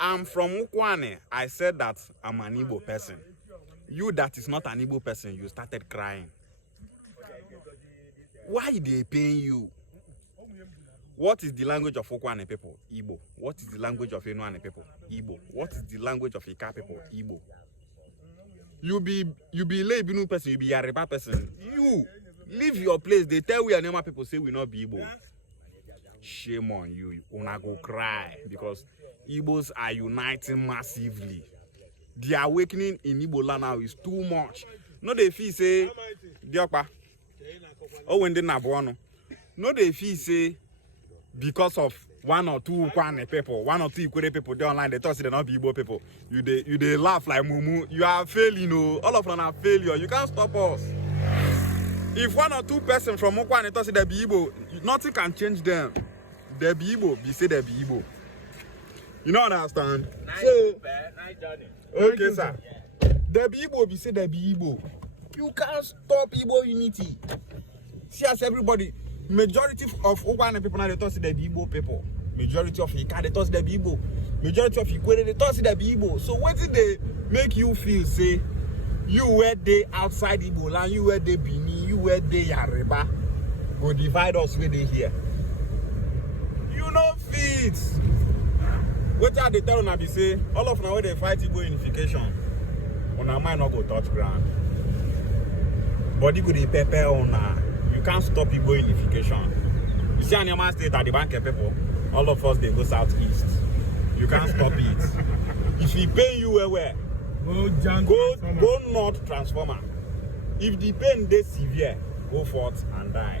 I'm from Ukwane. I said that I'm an Igbo person. You that is not an Igbo person, you started crying. Why they paying you? What is the language of Ukwane people? Igbo. What is the language of Enuane people? Igbo. What is the language of Ika people? Igbo. You be Lebinu person, you be Yoruba person. You leave your place. They tell we Anioma people say we not be Igbo. Shame on you. Una go cry because Igbos are uniting massively. The awakening in Igbo land now is too much. No, they feel say Diokpa. Oh, when they nabuano. No, they feel say because of one or two Ukwane people, one or two Ikwere people, they online, they thought they not be Igbo people. You they laugh like mumu. You are failing, all of them are failure. You can't stop us. If one or two person from Ukwane thought they be Igbo, nothing can change them. They be Igbo, be say they be Igbo. You don't understand? Nice, So, nice journey. okay, sir. They be Igbo, be say they be Igbo. You can't stop Igbo unity. See as everybody, majority of Ukwane people now they thought they be Igbo people. Majority of Ika they thought they be Igbo. Majority of Ikwere they thought they be Igbo. So what did they make you feel? Say you were they outside Igbo land, you were they Bini, you were they Yoruba, go divide us where they here. You know fit. What are they telling us? Say all of now when they fight Igbo unification, on our mind not go touch ground. Body go dey pepper on. You can't stop Igbo unification. You see Anioma state at the bank of people, all of us they go southeast. You can't stop it. If he pay you where, go north transformer. If the pain is severe, go forth and die.